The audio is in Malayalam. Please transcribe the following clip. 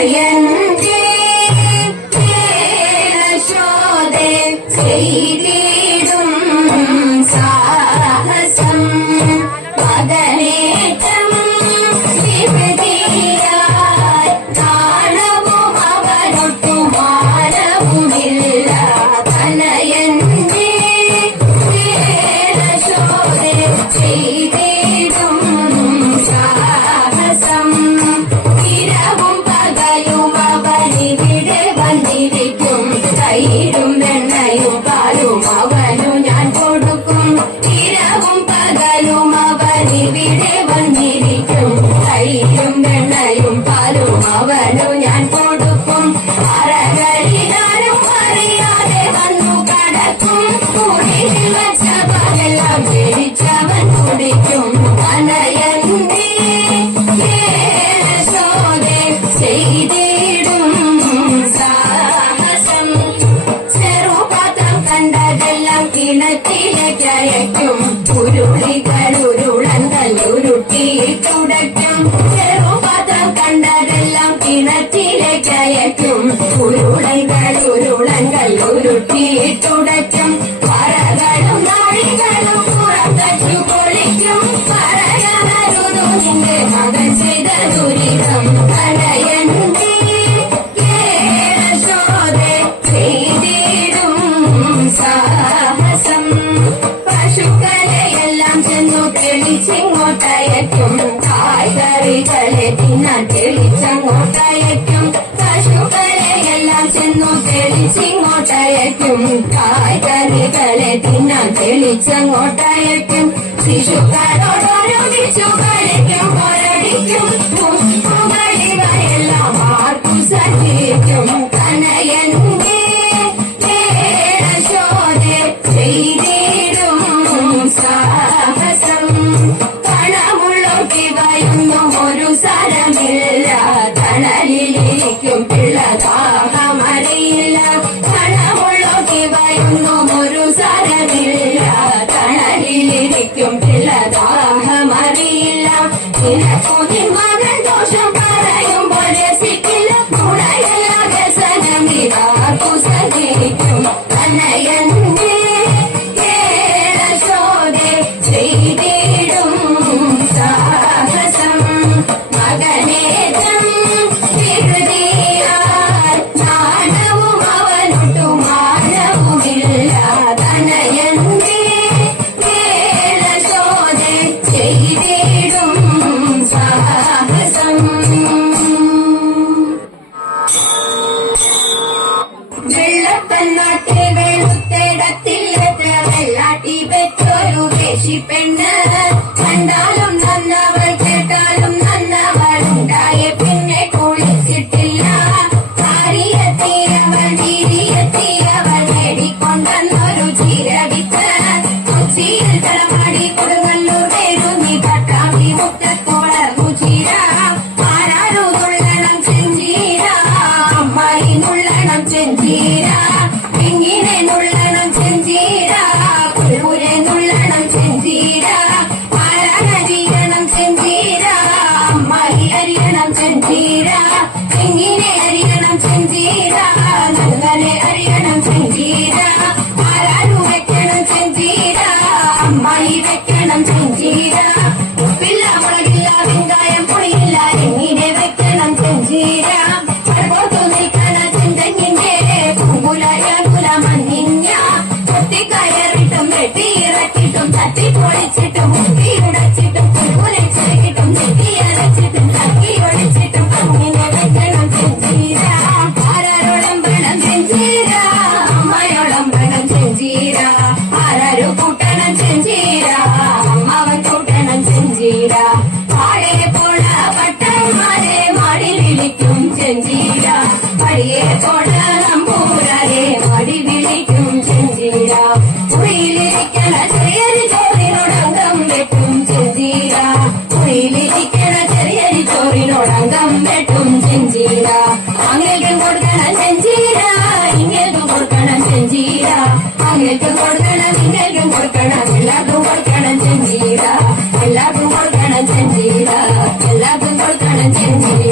തനയന്റെ ശോധേ ചെയ്തിടും സാഹസം മകനേറ്റം വിപതിയായി താളവും അവനൊട്ടു മാനവുമില്ല തനയന്റെ ശോധേ ചെയ്തിടും സാഹസം ഇരവും പകലും അവനിവിടെ വന്നിരിക്കും തൈരും വെണ്ണയും പാലും അവനു ഞാൻ കൊടുക്കും ഇരവും പകലും അവനിവിടെ വന്നിരിക്കും തൈരും വെണ്ണയും പാലും അവനു ഞാൻ കൊടുക്കും അറകളിലാരും അറിയാതെ വന്നു കടക്കും കുടിയിൽ വച്ച പകലെല്ലാം ജനിച്ചവൻ കുടിക്കും തനയന്റെ ശോധേ ചെയ്തിടും സാഹസം ചെറുപാത്രം കണ്ടതെല്ലാം കിണറ്റിലേക്കയക്കും ഉരുളികൾ ഉരുളങ്ങൾ ഉരുട്ടിയിട്ടുടയ്ക്കും ചെറുപാത്രം കണ്ടതെല്ലാം കിണറ്റിലേക്കയക്കും ഉരുളകൾ ഉരുളങ്ങൾ ഉരുട്ടിയിട്ടുടയ്ക്കും പറകളും നാഴികളും പുറം തച്ചു പൊളിക്കും പറയാനരുതു നിന്റെ മകൻ ചെയ്ത ദുരിതം തനയന്റെ ശോധേ ചെയ്തിടും സാഹസം പശുക്കളെയെല്ലാം ചെന്നു തെളിച്ചിങ്ങോട്ടയക്കും കായ്കറികളെ തിന്നാൻ തെളിച്ചങ്ങോട്ടയക്കും പശുക്കളെയെല്ലാം ചെന്നു തെളിച്ചിങ്ങോട്ടയക്കും കായ്കറികളെ തിന്നാൻ തെളിച്ചങ്ങോട്ടയക്കും ശിശുക്കളോടൊരുമിച്ചു കളിക്കും പോരടിക്കും പുഷ്പകളികളെല്ലാം ആർക്കു സഹിക്കും തനയന്റെ ശോധേ ചെയ്തിടും സാഹസം പണമുള്ളോക്കി വയുന്നു ഒരു സരമില്ല തണലിലിരിക്കും പിള്ളദാഹമറിയില്ല പണമുള്ളോക്കി വയുന്നു ഒരു സരമില്ല തണലിലിരിക്കും പിള്ളദാഹമറിയില്ല നിനക്കു നിൻ മകൻ ദോഷം പറയുമ്പോൾ രസിക്കില്ല ഗുണയല്ല വ്യസനം ഇതാർക്കു സഹിക്കും തനയന്റെ ശോധേ ചെയ്തിടും സാഹസം മകനേറ്റം വികൃതിയാൽ നാണവും അവനൊട്ടു മാനവുമില്ല തനയന്റെ ശോധേ ചെയ്തിടും സാഹസം വെള്ളത്തന്നാട്ടെ വെളുത്തിടത്തില്ലെത്ര വെള്ളാട്ടി വെച്ചൊരു വേശിപ്പെണ്ണ് കണ്ടാലും നന്നവൾ കേട്ടാലും നന്നവൾ ഉണ്ടായ പിന്നെ കുളിച്ചിട്ടില്ല കാരിയെത്തിയവൾ വീരിയെത്തിയവൾ നേടിക്കൊണ്ടെന്നൊരു ചിരവിത്ത് കൊച്ചിയിൽ തളമാടി കൊടുങ്ങല്ലൂർ വേരുന്നി പട്ടാമ്പി മുറ്റത്തോളർന്നു ചീര ആരാരു തുള്ളണം ചെഞ്ചീര അമ്മായി നുള്ളണം ചെഞ്ചീര ഇങ്ങനെ നുള്ളണം ചെഞ്ചീര പുൽപുരെ നുള്ളണം ചെഞ്ചീര ആരാനരിയണം ചെഞ്ചീര അമ്മായി അരിയണം ചെഞ്ചീര ഇങ്ങനെ അരിയണം ചെഞ്ചീര നല്ലനെ അരിയണം ചെഞ്ചീര ആരാരു വെക്കണം ചെഞ്ചീര അമ്മായി വെക്കണം ചെഞ്ചീര ഉപ്പില്ല മുളകില്ല വെങ്കായം പുളിയില്ല എങ്ങനെ വെക്കണം ചെഞ്ചീര പഴപോത്തു നിൽക്കണ ചെന്തങ്ങിന്റെ പൂങ്കുല മഞ്ഞിഞ്ഞ കൊത്തിക്കയറിട്ടും വെട്ടിയിറക്കിട്ടും തട്ടിപ്പൊളിച്ചിട്ടും മുട്ടി ഉടച്ചിട്ടും പുൽപുലെ ചെറുകിട്ടും നെറ്റിയരച്ചിട്ടും തക്കി ഒളിച്ചിട്ടും അങ്ങനെ വെക്കണം ചെഞ്ചീര ആരാരോളം വേണം ചെഞ്ചീര അമ്മയോളം വേണം ചെഞ്ചീര ആരാരോ കൂട്ടണം ചെഞ്ചീര അമ്മാവൻ കൂട്ടണം ചെഞ്ചീര പാടെ പോണ പട്ടന്മാരെ മാടി വിളിക്കും ചെഞ്ചീര പടിയെ പോണ നമ്പൂരാരെ മാടി വിളിക്കും ചെഞ്ചീര ഉയിലിരിക്കണ ചെറിയൊരു ചോറിനോടങ്കം വെട്ടും ചെഞ്ചീര ഉയിലിരിക്കണ ചെറിയൊരു ചോറിനോടങ്കം വെട്ടും ചെഞ്ചീര അങ്ങേക്കും കൊടുക്കണം ചെഞ്ചീര ഇങ്ങേക്കും കൊടുക്കണം ചെഞ്ചീര അങ്ങേക്കും കൊടുക്കണം ഇങ്ങേക്കും കൊടുക്കണം എല്ലാവർക്കും കൊടുക്കണം ചെഞ്ചീര എല്ലാവർക്കും കൊടുക്കണം ചെഞ്ചീര എല്ലാവർക്കും കൊടുക്കണം ചെഞ്ചീര